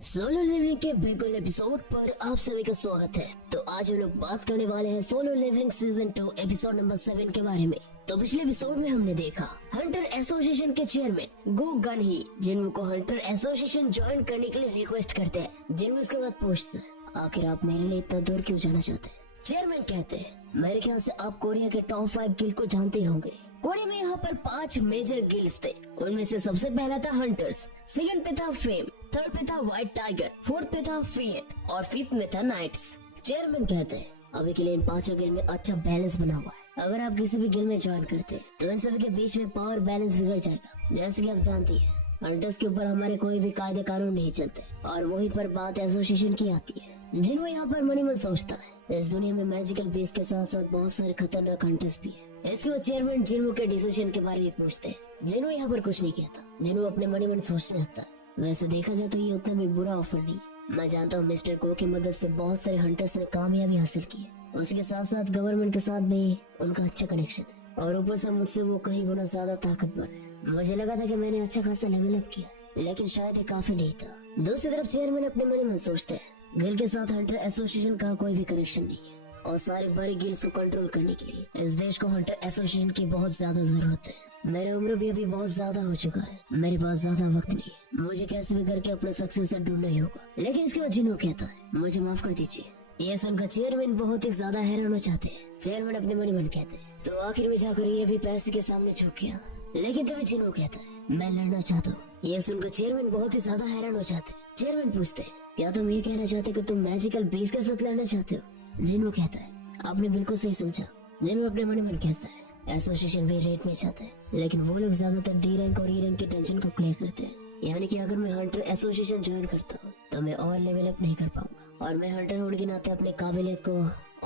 Solo levelling के बिल्कुल episode पर आप सभी का स्वागत है। तो आज हम लोग बात करने वाले हैं solo leveling season 2 episode number 7 के बारे में। तो पिछले एपिसोड में हमने देखा हंटर एसोसिएशन के चेयरमैन गो गन ही जिन्हों को हंटर एसोसिएशन ज्वाइन करने के लिए रिक्वेस्ट करते हैं। जिन्हों इसके बाद पूछते हैं आखिर आप मेरे लिए इतना दूर क्यों जाना चाहते हैं। चेयरमैन कहते हैं मेरे ख्याल से आप कोरिया के टॉप 5 गिल्ड को जानते होंगे। कोरिया में यहाँ पर 5 मेजर गिल्ड्स थे। उनमें से सबसे पहला था हंटर्स, सेकंड पे था फेम, थर्ड पे था व्हाइट टाइगर, फोर्थ पे था फिएट और फिफ्थ में था नाइट्स। चेयरमैन कहते हैं अभी के लिए इन 5 गिल्ड में अच्छा बैलेंस बना हुआ है। अगर आप किसी भी गिल्ड में ज्वाइन करते हैं तो इन सभी के बीच में पावर बैलेंस बिगड़ जाएगा। जैसे कि आप जानती है हंटर्स के ऊपर हमारे कोई भी कायदे कानून नहीं चलते और वहीं पर बात एसोसिएशन की आती है। जिन्हों यहाँ पर मनी मन सोचता है इस दुनिया में मैजिकल बीस के साथ साथ बहुत सारे खतरनाक हंटर्स भी है। इसके बाद चेयरमैन जिन्हों के डिसीजन के बारे में पूछते हैं। जिन्हों यहाँ पर कुछ नहीं कहता, जिन्हों अपने मनी मन सोचने लगता है। वैसे देखा जाए तो ये उतना भी बुरा ऑफर नहीं है। मैं जानता हूँ मिस्टर गो की मदद से बहुत सारे हंटर्स ने कामयाबी हासिल की है। उसके साथ साथ गवर्नमेंट के साथ भी उनका अच्छा कनेक्शन है और ऊपर से मुझसे वो कहीं गुना ज्यादा ताकतवर है। मुझे लगा था कि मैंने अच्छा खासा लेवल अप किया, लेकिन शायद ये काफी नहीं था। दूसरी तरफ चेयरमैन अपने मनी मन सोचते हैं गिल्ड के साथ हंटर एसोसिएशन का कोई भी कनेक्शन नहीं है और सारे बड़े गिल्ड्स को कंट्रोल करने के लिए इस देश को हंटर एसोसिएशन की बहुत ज्यादा जरूरत है। मेरी उम्र भी अभी बहुत ज्यादा हो चुका है, मेरे पास ज्यादा वक्त नहीं है। मुझे कैसे भी करके अपना सक्सेसर ढूंढना ही होगा। लेकिन इसके बाद जिन्हों कहता है मुझे माफ कर दीजिए। ये सुनकर चेयरमैन बहुत ही ज्यादा हैरान हो जाते हैं। चेयरमैन अपने मन मन कहते हैं तो आखिर में जाकर ये भी पैसे के सामने झुक गया। लेकिन तभी जिन्हों कहता है मैं लड़ना चाहता हूँ। ये सुनकर चेयरमैन बहुत ही ज्यादा हैरान हो जाते हैं। चेयरमैन पूछते हैं क्या तुम ये कहना चाहते कि तुम मैजिकल बीस के साथ लड़ना चाहते हो। जिन्हों कहता है आपने बिल्कुल सही समझा। जिन्हों अपने मन मन कहता है एसोसिएशन भी रेट में चाहता है, लेकिन वो लोग ज्यादातर डी रैंक और ई रैंक के टेंशन को क्लियर करते हैं। यानी कि अगर मैं हंटर एसोसिएशन ज्वाइन करता हूँ तो मैं और लेवल अप नहीं कर पाऊंगा और मैं हंटर होने के नाते अपने काबिलियत को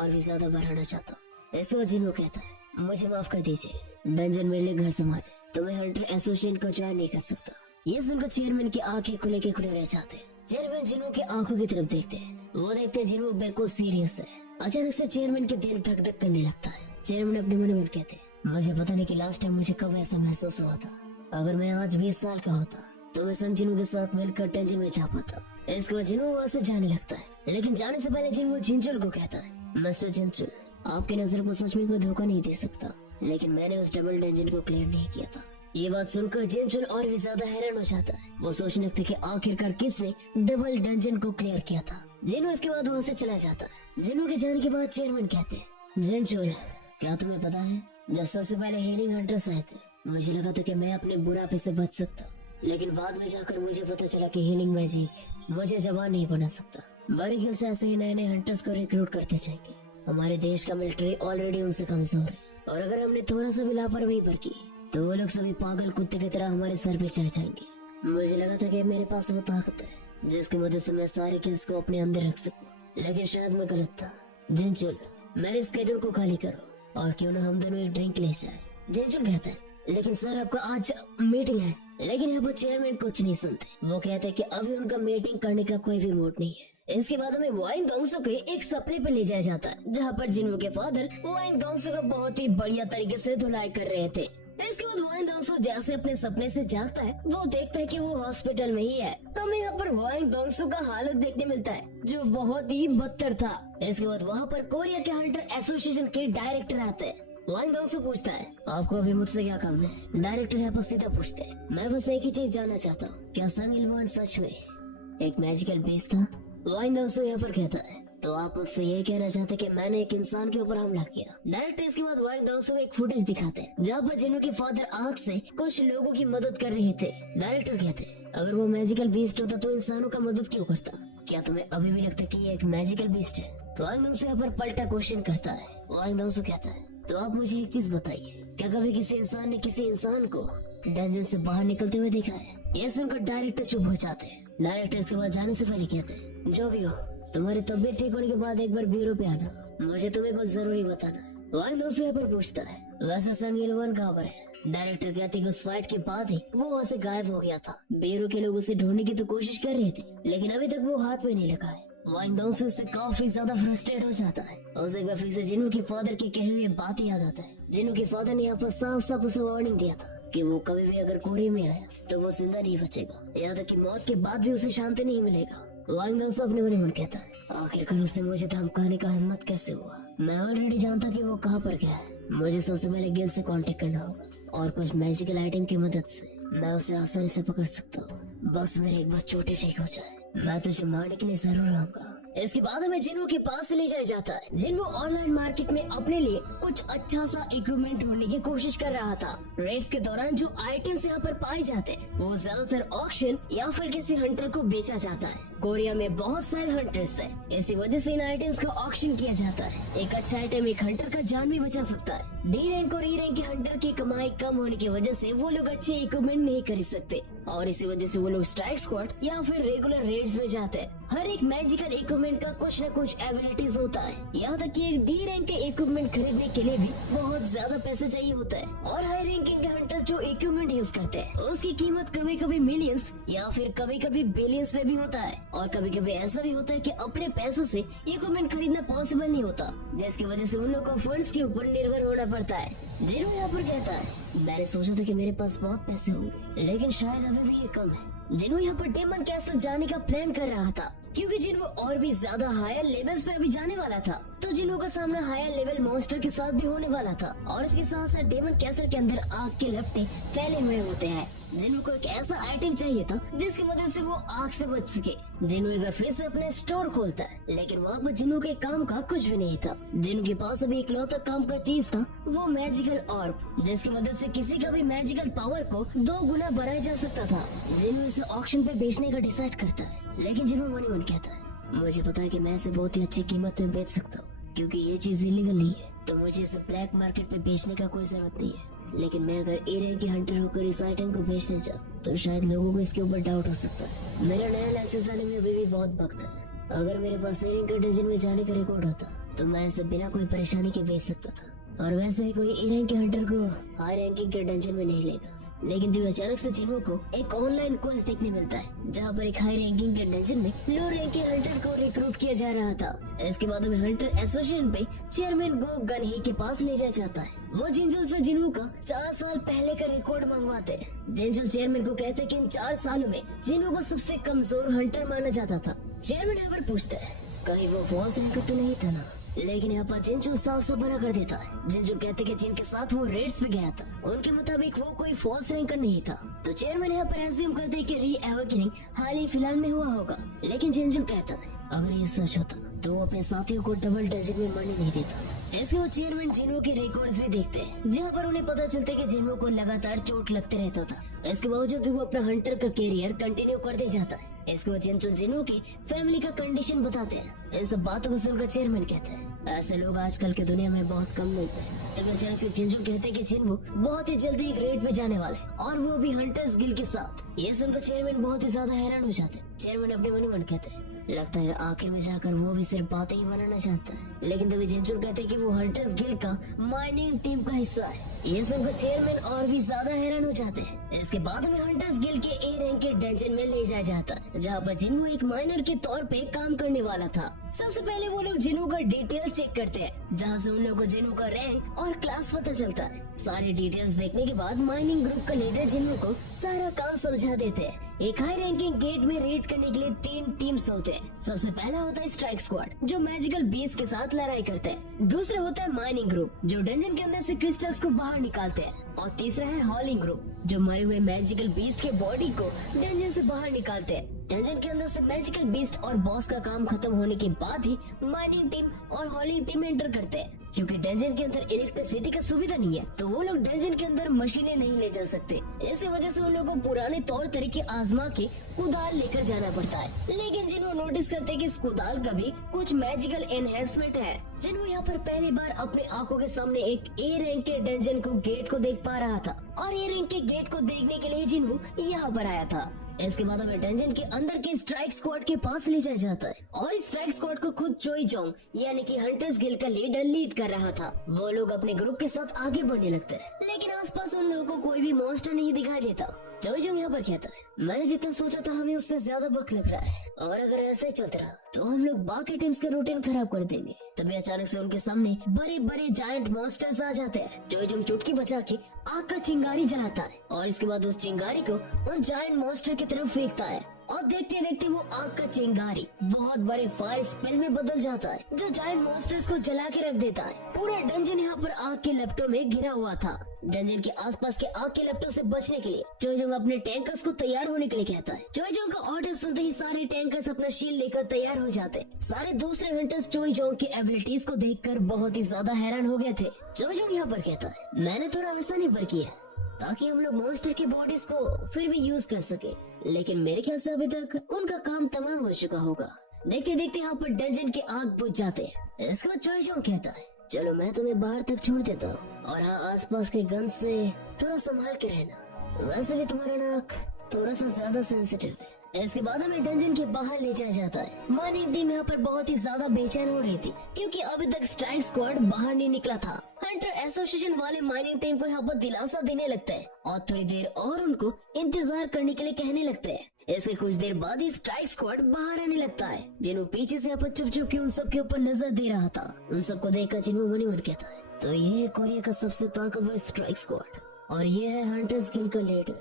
और भी ज्यादा बढ़ाना चाहता हूँ। इसके बाद जिन्हों कहता है मुझे माफ कर दीजिए, डंजन मेरे लिए घर संभाले, तो मैं हंटर एसोसिएशन को ज्वाइन नहीं कर सकता। ये सुनकर चेयरमैन की आंखें खुले के खुले रह जाते हैं। चेयरमैन जिन्हों की आंखों की तरफ देखते हैं। वो देखते हैं जिन्हों बिल्कुल सीरियस है। अचानक से चेयरमैन के दिल धक धक करने लगता है। चेयरमैन अपने मन में कहते हैं मुझे पता नहीं कि लास्ट टाइम मुझे कब ऐसा महसूस हुआ था। अगर मैं आज 20 साल का होता तो मैं सन जिन्हों के साथ मिलकर टेंशन में जा पाता। इसके बाद जिन्हों वहाँ से जाने लगता है, लेकिन जाने से पहले जिन्हों जिंचुल को कहता है मिस्टर जिंचुल आपकी नजर को सच में कोई धोखा नहीं दे सकता, लेकिन मैंने उस डबल डंजन को क्लियर नहीं किया था। ये बात सुनकर जिंचुल और भी ज्यादा हैरान हो जाता है। वो सोचने लगता है कि आखिरकार किसने डबल डंजन को क्लियर किया था। जिन्हों इसके बाद वहाँ से चला जाता है। जिन्हों के जाने के बाद चेयरमैन कहते हैं जिंचुल क्या तुम्हें पता है जब सबसे पहले हीलिंग हंटर्स आए थे मुझे लगा था कि मैं अपने बुढ़ापे से बच सकता, लेकिन बाद में जाकर मुझे पता चला कि हीलिंग मैजिक मुझे जवान नहीं बना सकता। बड़े गिल्ड से ऐसे ही नए नए हंटर्स को रिक्रूट करते जाएंगे। हमारे देश का मिलिट्री ऑलरेडी उनसे कमजोर है और अगर हमने थोड़ा सा भी लापरवाही बरती तो वो लोग सभी पागल कुत्ते की तरह हमारे सर पे चढ़ जाएंगे। मुझे लगा था कि मेरे पास वो ताकत है जिसकी मदद से मैं सारे किल्स को अपने अंदर रख सकूं, लेकिन शायद मैं गलत था। जिंचुल मेरे स्केड्यूल को खाली करो और क्यों ना हम दोनों एक ड्रिंक ले जाए। जिंचुल कहता है लेकिन सर आपका आज मीटिंग है। लेकिन यहाँ पर चेयरमैन कुछ नहीं सुनते। वो कहते हैं कि अभी उनका मीटिंग करने का कोई भी मूड नहीं है। इसके बाद हमें वाइन दोंगसो के एक सपने पे ले जाया जाता है जहाँ पर जिन्हों के फादर वाइन दोंगसो का बहुत ही बढ़िया तरीके से धुलाई कर रहे थे। इसके बाद वाइन दोंगसो जैसे अपने सपने से जागता है वो देखता है कि वो हॉस्पिटल में ही है। हमें यहाँ पर वाइन दोंगसो का हालत देखने मिलता है जो बहुत ही बदतर था। इसके बाद वहाँ पर कोरिया के हंटर एसोसिएशन के डायरेक्टर आते हैं। वाइन दोंगसो पूछता है आपको अभी मुझसे क्या काम है। डायरेक्टर यहाँ पर सीधा पूछते हैं मैं बस एक ही चीज जानना चाहता हूँ क्या संग इलवान सच में एक मैजिकल बीस्ट था। वाइन दोंगसो यहाँ पर कहता है तो आप मुझसे ये कहना चाहते कि मैंने एक इंसान के ऊपर हमला किया। डायरेक्टर इसके बाद वाइन दोंगसो को एक फुटेज दिखाते हैं जहाँ पर जिन्हों के फादर आग से कुछ लोगों की मदद कर रहे थे। डायरेक्टर कहते हैं अगर वो मैजिकल बीस्ट होता तो इंसानों का मदद क्यों करता। क्या तुम्हें अभी भी लगता है कि ये एक मैजिकल बीस्ट है। वाइन दोंगसो यहाँ पर पलटा क्वेश्चन करता है। वाइन दोंगसो कहता है तो आप मुझे एक चीज बताइए क्या कभी किसी इंसान ने किसी इंसान को डंजन से बाहर निकलते हुए देखा है। ये सुनकर डायरेक्टर चुप हो जाते हैं। डायरेक्टर इसके बाद जाने से पहले कहते हैं जो भी हो तुम्हारी तबीयत ठीक होने के बाद एक बार ब्यूरो पे आना, मुझे तुम्हें कुछ जरूरी बताना है। वाइन दोंगसो यहाँ पर पूछता है वैसे संग इलवान कहाँ पर है। डायरेक्टर कहती है उस फाइट के बाद ही वो वहाँ से गायब हो गया था। ब्यूरो के लोग उसे ढूंढने की तो कोशिश कर रहे थे, लेकिन अभी तक वो हाथ में नहीं लगा है। वाइन दोंगसो इससे काफी ज्यादा फ्रस्ट्रेट हो जाता है। उसे एक बार फिर से जिन्हों के फादर की कही हुई बात याद आता है। जिन्हों के फादर ने यहाँ पर साफ साफ उसे वार्निंग दिया था कि वो कभी भी अगर कोरिया में आया तो वो जिंदा नहीं बचेगा, यहाँ तक कि मौत के बाद भी उसे शांति नहीं मिलेगा। वांग दोस्तों अपने मन कहता है, आखिरकार उससे मुझे धमकाने का हिम्मत कैसे हुआ। मैं ऑलरेडी जानता कि वो कहाँ पर गया है। मुझे सबसे पहले गिल से कांटेक्ट करना होगा और कुछ मैजिकल आइटम की मदद से मैं उसे आसानी से पकड़ सकता हूँ। बस मेरे एक बार चोटें ठीक हो जाए, मैं तुझे मारने के लिए जरूर आऊंगा। इसके बाद हमें जिन्हो के पास ले जाया जाता है। जिन्हो ऑनलाइन मार्केट में अपने लिए कुछ अच्छा सा इक्विपमेंट ढूंढने की कोशिश कर रहा था। रेड्स के दौरान जो आइटम्स यहाँ पर पाए जाते हैं वो ज्यादातर ऑक्शन या फिर किसी हंटर को बेचा जाता है। कोरिया में बहुत सारे हंटर्स हैं, इसी वजह से इन आइटम्स का ऑक्शन किया जाता है। एक अच्छा आइटम एक हंटर का जान भी बचा सकता है। डी रैंक और ई रैंक के हंटर की कमाई कम होने की वजह से वो लोग अच्छे इक्विपमेंट नहीं खरीद सकते और इसी वजह से वो लोग स्ट्राइक स्क्वाड या फिर रेगुलर रेड्स में जाते हैं। हर एक मैजिकल इक्विपमेंट का कुछ न कुछ एबिलिटीज होता है, यहाँ तक कि एक डी रैंक के इक्विपमेंट खरीदने के लिए भी बहुत ज्यादा पैसे चाहिए होता है। और हाई रैंकिंग के हंटर्स जो इक्विपमेंट यूज करते हैं उसकी कीमत कभी कभी मिलियंस या फिर कभी कभी बिलियंस में भी होता है। और कभी कभी ऐसा भी होता है कि अपने पैसों से इक्विपमेंट खरीदना पॉसिबल नहीं होता, जिसकी वजह से उन लोगों को फंड्स के ऊपर निर्भर होना पड़ता है। जिन्हो यहाँ पर कहता है, मैंने सोचा था कि मेरे पास बहुत पैसे होंगे लेकिन शायद अभी भी ये कम है। जिन्हो यहाँ पर डेमन कैसल जाने का प्लान कर रहा था क्योंकि जिन्हो और भी ज्यादा हायर लेवल्स पे अभी जाने वाला था, तो जिन्हो का सामना हायर लेवल मॉन्स्टर के साथ भी होने वाला था। और इसके साथ साथ डेमन कैसल के अंदर आग के लपटे फैले हुए होते हैं। जिन्हो को एक ऐसा आइटम चाहिए था जिसकी मदद से वो आग से बच सके। जिन्हो एक बार फिर से अपने स्टोर खोलता है लेकिन वहाँ पर जिन्हो के काम का कुछ भी नहीं था। जिन्हो के पास अभी इकलौता काम का चीज था वो मैजिकल ऑर्ब, जिसकी मदद से किसी का भी मैजिकल पावर को 2 गुना बढ़ाया जा सकता था। जिन्हो इसे ऑक्शन पे बेचने का डिसाइड करता है लेकिन जिन्हो मन ही मन कहता है, मुझे पता है कि मैं इसे बहुत ही अच्छी कीमत में बेच सकता हूँ क्योंकि ये चीज इलीगल नहीं है, तो मुझे इसे ब्लैक मार्केट पे बेचने का कोई जरूरत नहीं है। लेकिन मैं अगर ए रैंक के हंटर होकर इस आइटम को बेचने जाऊँ तो शायद लोगों को इसके ऊपर डाउट हो सकता है। मेरा नया लाइसेंस आने में अभी भी बहुत वक्त है। अगर मेरे पास ए रैंक के डंजन में जाने का रिकॉर्ड होता तो मैं इसे बिना कोई परेशानी के बेच सकता था। और वैसे ही कोई ए रैंक के हंटर को हाई रैंकिंग के डंजन में नहीं लेगा। लेकिन तभी अचानक से जिन्हो को एक ऑनलाइन क्विज देखने मिलता है जहाँ पर एक हाई रैंकिंग के डंजन में लो रैंक के हंटर को रिक्रूट किया जा रहा था। इसके बाद हमें हंटर एसोसिएशन पे चेयरमैन गो गन ही के पास ले जाया जाता है। वो जिंजुल से जिन्हो का 4 साल पहले का रिकॉर्ड मंगवाते हैं। जिंजुल चेयरमैन को कहते हैं कि इन 4 सालों में जिन्हो को सबसे कमजोर हंटर माना जाता था। चेयरमैन यहाँ पर पूछता है, कहीं वो फॉल्स रैंक तो नहीं था ना? लेकिन यहाँ पर जिंजू साफ साफ मना कर देता है। जिंजू कहते कि जिनके साथ वो रेड्स पे गया था उनके मुताबिक वो कोई फॉल्स रैंकर नहीं था। तो चेयरमैन यहाँ पर एज्यूम करते कि री एवेकनिंग हाल ही फिलहाल में हुआ होगा। लेकिन जिंजू कहता है अगर ये सच होता तो वो अपने साथियों को डबल डंजन में मरने नहीं देता। इसके बाद चेयरमैन जिन्हो के रिकॉर्ड्स भी देखते हैं जहाँ पर उन्हें पता चलता है कि जिन्हो को लगातार चोट लगते रहता था। इसके बावजूद भी वो अपना हंटर का कैरियर कंटिन्यू करते जाता है। इसके बाद जिन्हो की फैमिली का कंडीशन बताते हैं। इन सब बातों को सुनकर चेयरमैन कहते हैं ऐसे लोग आजकल के दुनिया में बहुत कम मिलते हैं। तभी अचानक से जिन्हो कहते हैं कि जिन्हो बहुत ही जल्दी एक रेड पे जाने वाले और वो भी हंटर्स गिल के साथ। ये सुनकर चेयरमैन बहुत ही ज्यादा हैरान हो जाते हैं। चेयरमैन अपने मन ही मन कहते हैं लगता है आखिर में जाकर वो भी सिर्फ बातें ही बनाना चाहता है। लेकिन तभी जिन्हो कहते हैं कि वो हंटर्स गिल का माइनिंग टीम का हिस्सा है। ये सुनकर चेयरमैन और भी ज्यादा हैरान हो जाते हैं। इसके बाद में हंटर्स गिल के ए रैंक के डंजन में ले जाया जाता है जहाँ पर जिन्हो एक माइनर के तौर पे काम करने वाला था। सबसे पहले वो लोग जिन्हो का डिटेल्स चेक करते हैं जहाँ से उन लोगों को जिन्हो का रैंक और क्लास पता चलता है। सारी डिटेल्स देखने के बाद माइनिंग ग्रुप का लीडर जिन्हो को सारा काम समझा देते हैं। एक हाई रैंकिंग गेट में रेड करने के लिए 3 टीम्स होते हैं। सबसे पहला होता है स्ट्राइक स्क्वाड जो मैजिकल बीस्ट के साथ लड़ाई करते हैं। दूसरा होता है माइनिंग ग्रुप जो डंजन के अंदर से क्रिस्टल्स को बाहर निकालते हैं। और तीसरा है हॉलिंग ग्रुप जो मरे हुए मैजिकल बीस्ट के बॉडी को डंजन से बाहर निकालते हैं। डंजन के अंदर से मैजिकल बीस्ट और बॉस का काम खत्म होने के बाद ही माइनिंग टीम और हॉलिंग टीम एंटर करते हैं। क्योंकि डंजन के अंदर इलेक्ट्रिसिटी का सुविधा नहीं है तो वो लोग डंजन के अंदर मशीनें नहीं ले जा सकते। इसी वजह से उन लोगों को पुराने तौर तरीके आजमा के कुदाल लेकर जाना पड़ता है। लेकिन जिन्हों नोटिस करते हैं कि इस कुदाल का भी कुछ मैजिकल एनहेंसमेंट है। जिन्हों यहाँ पर पहली बार अपने आंखों के सामने एक ए रैंक के डंजन को गेट को देख पा रहा था और ए रैंक के गेट को देखने के लिए जिन्हों यहाँ पर आया था। इसके बाद हमें डंजन के अंदर के स्ट्राइक स्क्वाड के पास ले जाया जाता है और इस स्ट्राइक स्क्वाड को खुद चोई जोंग यानी कि हंटर्स गिल्ड का लीडर लीड कर रहा था। वो लोग अपने ग्रुप के साथ आगे बढ़ने लगते हैं लेकिन आसपास उन लोगों को कोई भी मॉन्स्टर नहीं दिखाई देता। चोई जोंग यहाँ पर कहता है मैंने जितना सोचा था हमें उससे ज्यादा वक्त लग रहा है और अगर ऐसे चलता रहा तो हम लोग बाकी टीम्स का रूटीन खराब कर देंगे। तभी तभी अचानक से उनके सामने बड़े बड़े जायंट मॉन्स्टर्स आ जाते हैं। चोईजोंग चुटकी बचा के आग का चिंगारी जलाता है और इसके बाद उस चिंगारी को उन जायंट मॉन्स्टर की तरफ फेंकता है और देखते देखते वो आग का चिंगारी बहुत बड़े फायर स्पेल में बदल जाता है जो जायंट मॉन्स्टर्स को जला के रख देता है। पूरा डंजन यहाँ पर आग के लपटों में घिरा हुआ था। डंजन के आसपास के आग के लपटों से बचने के लिए चोईजोंग अपने टैंकर्स को तैयार होने के लिए कहता है। चोईजोंग का ऑर्डर सुनते ही सारे टैंकर्स अपना शील्ड लेकर तैयार हो जाते। सारे दूसरे हंटर्स चोईजोंग की एबिलिटीज को देखकर बहुत ही ज्यादा हैरान हो गए थे। चोईजोंग यहाँ पर कहता है, मैंने थोड़ा आसानी पर किया ताकि हम लोग मॉन्स्टर की बॉडीज को फिर भी यूज कर सके, लेकिन मेरे ख्याल से अभी तक उनका काम तमाम हो चुका होगा। देखते देखते यहाँ पर डंजन के आग बुझ जाते हैं। इसके बाद चोईजोंग कहता है, चलो मैं तुम्हें बाहर तक छोड़ देता हूँ और हाँ, आसपास के गन से थोड़ा संभाल के रहना, वैसे भी तुम्हारा नाक थोड़ा सा ज्यादा सेंसिटिव है। इसके बाद हमें डंजन के बाहर ले जाया जाता है। माइनिंग टीम यहाँ पर बहुत ही ज्यादा बेचैन हो रही थी क्योंकि अभी तक स्ट्राइक स्क्वाड बाहर नहीं निकला था। हंटर एसोसिएशन वाले माइनिंग टीम को यहाँ पर दिलासा देने लगते हैं और थोड़ी देर और उनको इंतजार करने के लिए कहने लगते हैं। इसके कुछ देर बाद ही स्ट्राइक स्क्वाड बाहर आने लगता है। जिन्हों पीछे से यहाँ पर चुप चुप के उन सबके ऊपर नजर दे रहा था। उन सबको देखकर जिन्हों मनी मन कहता है, तो ये है कोरिया का सबसे ताकतवर स्ट्राइक स्क्वाड और ये है हंटर्स गिल्ड का लीडर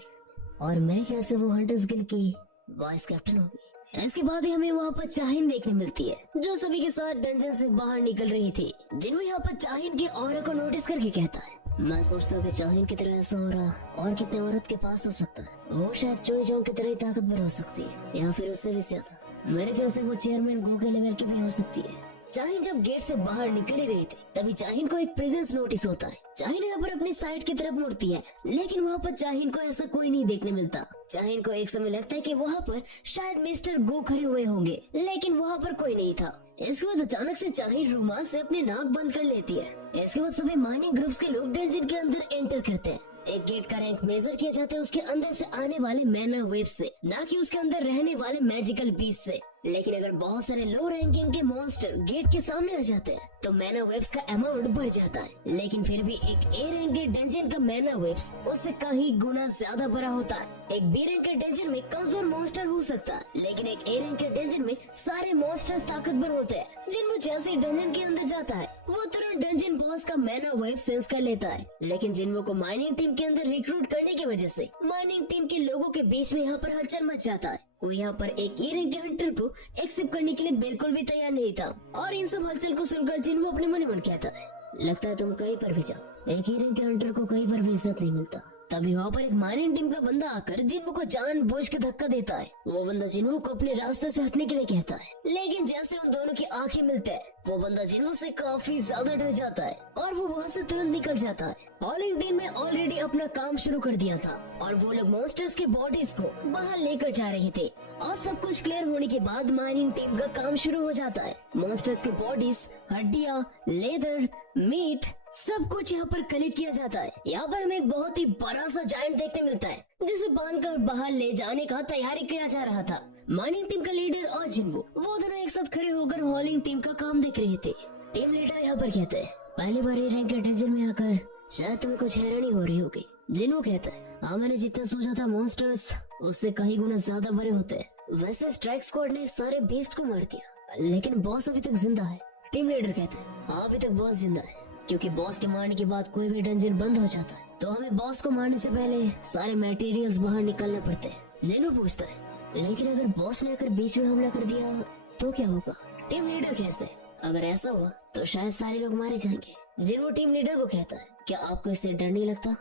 और मेरे ख्याल से वो हंटर्स गिल्ड की वाइस कैप्टन होगी। इसके बाद ही हमें वहाँ पर चाहिन देखने मिलती है जो सभी के साथ डंजन से बाहर निकल रही थी। जिन्हों यहाँ पर चाहिन के ऑरा को नोटिस करके कहता है, मैं सोचता हूँ कि चाहिन की तरह ऐसा हो रहा और कितने औरत के पास हो सकता है। वो शायद चोईजोंग की तरह ही ताकतवर हो सकती है या फिर उससे भी ज्यादा। मेरे ख्याल से वो चेयरमैन गो के लेवल की भी हो सकती है। चाहिन जब गेट से बाहर निकल ही रहे थे तभी चाहिन को एक प्रेजेंस नोटिस होता है। चाहिन यहाँ पर अपनी साइड की तरफ मुड़ती है लेकिन वहाँ पर चाहिन को ऐसा कोई नहीं देखने मिलता। चाहिन को एक समय लगता है कि वहाँ पर शायद मिस्टर गो खड़े हुए होंगे लेकिन वहाँ पर कोई नहीं था। इसके बाद अचानक से चाहिन रुमाल से अपने नाक बंद कर लेती है। इसके बाद सभी माइनिंग ग्रुप्स के लोग डंजन के अंदर एंटर करते हैं। एक गेट का रैंक मेजर किया जाता है उसके अंदर से आने वाले मैना वेव से, ना कि उसके अंदर रहने वाले मैजिकल बीस्ट से। लेकिन अगर बहुत सारे लो रैंकिंग के मॉन्स्टर गेट के सामने आ जाते हैं तो मैना वेव्स का अमाउंट बढ़ जाता है। लेकिन फिर भी एक ए रैंक के डंजन का मैना वेव्स उससे कहीं गुना ज्यादा बड़ा होता है। एक बी रैंक के डंजन में कमजोर मॉन्स्टर हो सकता है लेकिन एक ए रैंक के डंजन में सारे मॉन्स्टर्स ताकतवर होते हैं। जिन्हों जैसे ही डंजन के अंदर जाता है वो तुरंत डंजन बॉस का मैना वेव सेंस कर लेता है। लेकिन जिन्हों को माइनिंग टीम के अंदर रिक्रूट करने की वजह से माइनिंग टीम के लोगों के बीच में यहाँ पर हलचल मच जाता है। वो यहाँ पर एक ए रैंक के हंटर को एक्सेप्ट करने के लिए बिल्कुल भी तैयार नहीं था और इन सब हलचल को सुनकर जिन्हों अपने मन मन कहता है, लगता है तुम कहीं पर भी जाओ एक ही रैंक के हंटर को कहीं पर भी इज्जत नहीं मिलता। तभी वहाँ पर एक माइनिंग टीम का बंदा आकर जिन्हों को जानबूझ के धक्का देता है। वो बंदा जिन्हों को अपने रास्ते से हटने के लिए कहता है लेकिन जैसे उन दोनों की आंखें मिलते हैं वो बंदा जिन्हों से काफी ज्यादा डर जाता है और वो वहाँ से तुरंत निकल जाता है। हॉलिंग टीम ने ऑलरेडी अपना काम शुरू कर दिया था और वो लोग मॉन्स्टर्स की बॉडीज को बाहर लेकर जा रहे थे और सब कुछ क्लियर होने के बाद माइनिंग टीम का काम शुरू हो जाता है। मॉन्स्टर्स की बॉडीज, हड्डियाँ, लेदर, मीट सब कुछ यहाँ पर कलेक्ट किया जाता है। यहाँ पर हमें एक बहुत ही बड़ा सा जायंट देखने मिलता है जिसे बांधकर बाहर ले जाने का तैयारी किया जा रहा था। माइनिंग टीम का लीडर और जिन्हो वो दोनों एक साथ खड़े होकर हॉलिंग टीम का काम देख रहे थे। टीम लीडर यहाँ पर कहते हैं, पहली बार ए रैंक के डंजन में आकर शायद तुम्हें कुछ हैरानी हो रही होगी। जिन्हो कहता है, हाँ मैंने जितना सोचा था मॉन्स्टर्स उससे कहीं गुना ज्यादा बड़े होते हैं। वैसे स्ट्राइक स्क्वाड ने सारे बीस्ट को मार दिया लेकिन बॉस अभी तक जिंदा है। टीम लीडर कहता है, हाँ अभी तक बॉस जिंदा है क्योंकि बॉस के मारने के बाद कोई भी डंजन बंद हो जाता है तो हमें बॉस को मारने से पहले सारे मटेरियल्स बाहर निकालने पड़ते हैं। जिन्हो पूछता है, लेकिन अगर बॉस ने आकर बीच में हमला कर दिया तो क्या होगा? टीम लीडर कहते हैं, अगर ऐसा हुआ तो शायद सारे लोग मारे जाएंगे। जिन्हो टीम लीडर को कहता है, क्या आपको इससे डर नहीं लगता?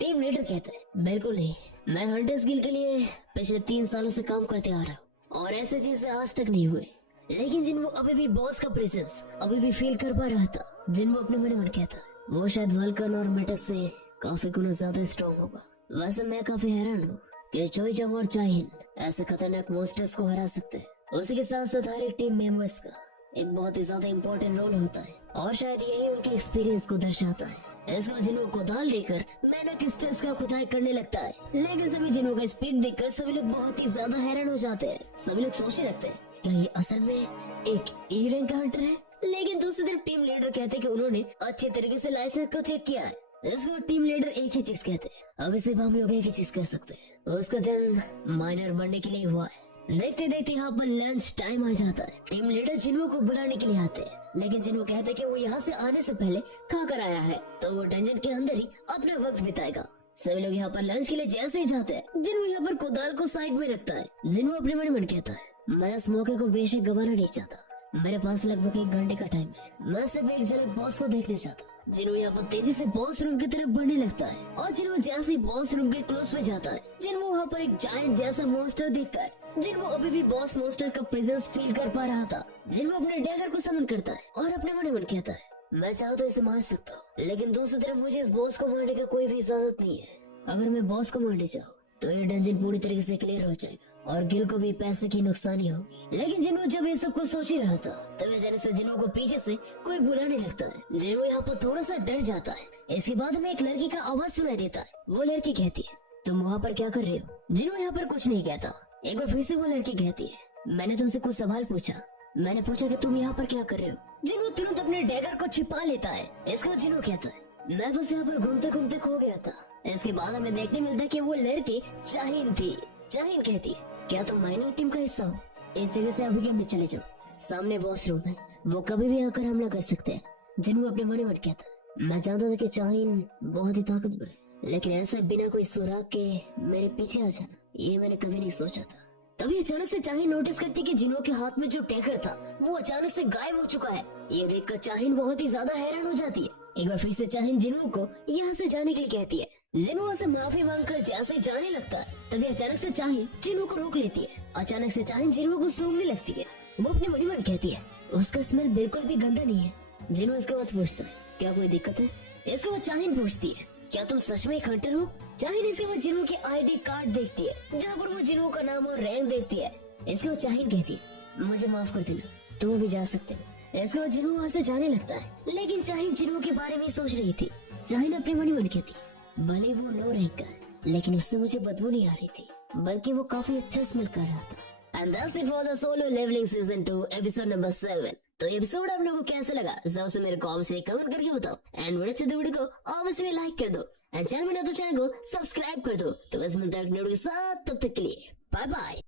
टीम लीडर कहता है, बिल्कुल नहीं, मैं हंटर्स गिल्ड के लिए पिछले 3 सालों से काम करते आ रहा हूँ और ऐसे चीजें आज तक नहीं हुई। लेकिन जिन्हो अभी भी बॉस का प्रेजेंस अभी भी फील कर पा रहा था। जिन्हो अपने मन में कहता है, वो शायद वल्कन और मेटस से काफी गुना ज्यादा स्ट्रॉन्ग होगा। वैसे मैं काफी हैरान हूँ कि चोईजोंग और चाहिन ऐसे खतरनाक मॉन्स्टर्स को हरा सकते हैं। उसी के साथ साथ हर एक टीम मेंबर्स का एक बहुत ही ज्यादा इम्पोर्टेंट रोल होता है और शायद यही उनके एक्सपीरियंस को दर्शाता है। इसके बाद जिन्हों कोदाल लेकर मैना क्रिस्टल्स का खुदाई करने लगता है। लेकिन सभी जिन्हों का स्पीड देखकर सभी लोग बहुत ही ज्यादा हैरान हो जाते हैं। सभी लोग सोचने लगते हैं, क्या ये असल में एक ए रैंक का हंटर है? लेकिन दूसरी तरफ टीम लीडर कहते हैं कि उन्होंने अच्छी तरीके से लाइसेंस को चेक किया है। इसको टीम लीडर एक ही चीज कहते हैं, अभी सिर्फ हम लोग एक ही चीज कह सकते हैं, उसका जन्म माइनर बनने के लिए हुआ है। देखते देखते यहाँ पर लंच टाइम आ जाता है। टीम लीडर जिन्हों को बुलाने के लिए आते हैं, लेकिन जिन्हों कहते हैं कि वो यहाँ से आने से पहले खा कर आया है, तो वो डंजन के अंदर ही अपना वक्त बिताएगा। सभी लोग यहाँ पर लंच के लिए जैसे ही जाते हैं, जिन्हों यहाँ पर कुदाल को साइड में रखता है। जिन्हों अपने मन में कहता है, मैं इस मौके को बेशक गंवाना नहीं चाहता। मेरे पास लगभग 1 घंटे का टाइम है। मैं सिर्फ एक झलक बॉस को देखना चाहता। जिन्हों यहाँ पर तेजी से बॉस रूम की तरफ बढ़ने लगता है, और जिन्हों जैसे ही बॉस रूम के क्लोज पे जाता है, जिन्हों वहाँ पर एक जायंट जैसा मॉन्स्टर देखता है। जिन्हों अभी भी बॉस मॉन्स्टर का प्रेजेंस फील कर पा रहा था। जिन्हों अपने डैगर को समन करता है और अपने मन में कहता है, मैं चाहूँ तो इसे मार सकता हूँ, लेकिन दूसरी तरफ मुझे इस बॉस को मारने का कोई भी इजाजत नहीं है। अगर मैं बॉस को मारने चाहूँ तो ये डंजन पूरी तरीके से क्लियर हो जाएगा और गिल को भी पैसे की नुकसानी होगी। लेकिन जिन्हों जब ये सब कुछ सोच ही रहा था, तब अचानक से जिन्हों को पीछे से कोई बुलाने लगता है। जिन्हों यहाँ पर थोड़ा सा डर जाता है। इसके बाद में एक लड़की का आवाज सुनाई देता है। वो लड़की कहती है, तुम वहाँ पर क्या कर रहे हो? जिन्हों यहाँ पर कुछ नहीं कहता। एक बार फिर से वो लड़की कहती है, मैंने तुमसे कुछ सवाल पूछा। मैंने पूछा कि तुम यहाँ पर क्या कर रहे हो? जिन्हों तुरंत अपने डैगर को छिपा लेता है। इसके बाद जिन्हों कहता है, मैं बस यहाँ पर घूमते घूमते खो गया था। इसके बाद हमें देखने मिलता है कि वो लड़की चाहीन थी। चाहीन कहती है, क्या तुम माइनर टीम का हिस्सा हो? इस जगह से अभी के अभी चले जाओ। सामने बॉस रूम है, वो कभी भी आकर हमला कर सकते हैं। जिन्हों अपने मन में कहता है, मैं जानता था कि चाहीन बहुत ही ताकतवर है, लेकिन ऐसे बिना कोई सुराग के मेरे पीछे आ जाना, ये मैंने कभी नहीं सोचा था। तभी अचानक से चाहीन नोटिस करती कि जिन्हों के हाथ में जो टैगर था वो अचानक से गायब हो चुका है। ये देखकर चाहीन बहुत ही ज्यादा हैरान हो जाती है। एक बार फिर से चाहीन जिन्हों को यहाँ से जाने के लिए कहती है। जिन्हों से माफी मांगकर जैसे जाने लगता है, तभी अचानक से चाहीन जिन्हों को रोक लेती है। अचानक से चाहीन जिन्हों को सूंघने लगती है। वो अपने मन ही मन कहती है, उसका स्मेल बिल्कुल भी गंदा नहीं है। जिन्हों इसके बाद पूछता है, क्या कोई दिक्कत है? इसके बाद चाहीन पूछती है, क्या तुम सच में एक हंटर हो? चाहीन इसके बाद जिन्हों की आईडी कार्ड देखती है, जहाँ पर वो जिन्हों का नाम और रैंक देखती है। इसके बाद चाहीन कहती है, मुझे माफ कर देना, तुम अभी जा सकते हो। इसके बाद जिन्हों वहाँ से जाने लगता है, लेकिन चाहीन जिन्हों के बारे में सोच रही थी। चाहीन अपने मन ही मन कहती, भले वो लो रैंक का है, लेकिन उससे मुझे बदबू नहीं आ रही थी, बल्कि वो काफी अच्छा स्मेल कर रहा था। And that's it for the Solo Leveling Season 2 episode number 7। तो एपिसोड आप लोगों को कैसा लगा, सबसे मेरे को से कमेंट करके बताओ। एंड वीडियो अच्छी तो वीडियो को ऑब्वियसली लाइक कर दो, एंड चैनल में ना तो चैनल को सब्सक्राइब कर दो। तो बस मिलते हैं अगले वीडियो के साथ, तब तक के लिए बाय बाय।